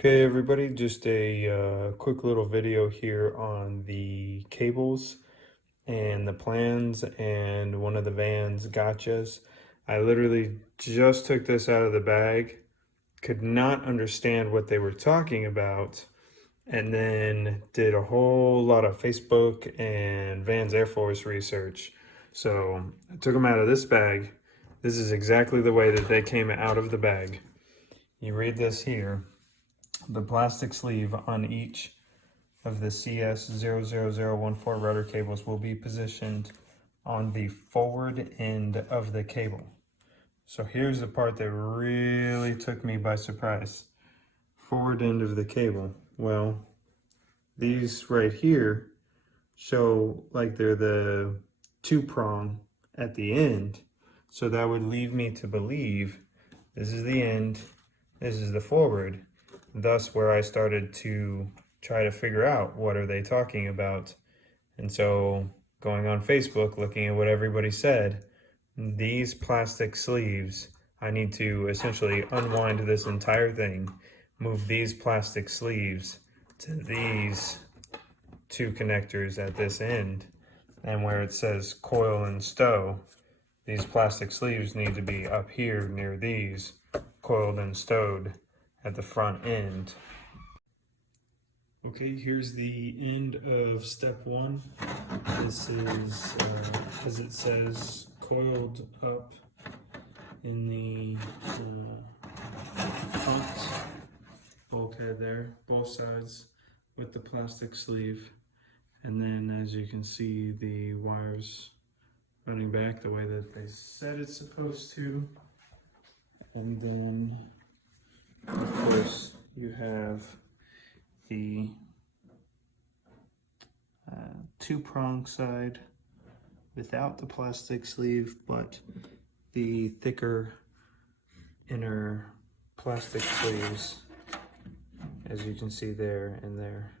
Okay, everybody, just a quick little video here on the cables and the plans and one of the van's gotchas. I literally just took this out of the bag, could not understand what they were talking about, and then did a whole lot of Facebook and Vans Air Force research. So I took them out of this bag. This is exactly the way that they came out of the bag. You read this here. The plastic sleeve on each of the CS00014 rudder cables will be positioned on the forward end of the cable. So here's the part that really took me by surprise. Forward end of the cable. Well, these right here show like they're the two prong at the end. So that would lead me to believe this is the end, this is the forward. Thus where I started to try to figure out what are they talking about. And so going on Facebook, looking at what everybody said, these plastic sleeves, I need to essentially unwind this entire thing, move these plastic sleeves to these two connectors at this end, and where it says coil and stow, these plastic sleeves need to be up here near these, coiled and stowed at the front end. Okay, here's the end of step one. This is, as it says, coiled up in the front bulkhead there, both sides with the plastic sleeve. And then as you can see, the wires running back the way that they said it's supposed to. And then of course, you have the two-prong side without the plastic sleeve, but the thicker inner plastic sleeves, as you can see there and there.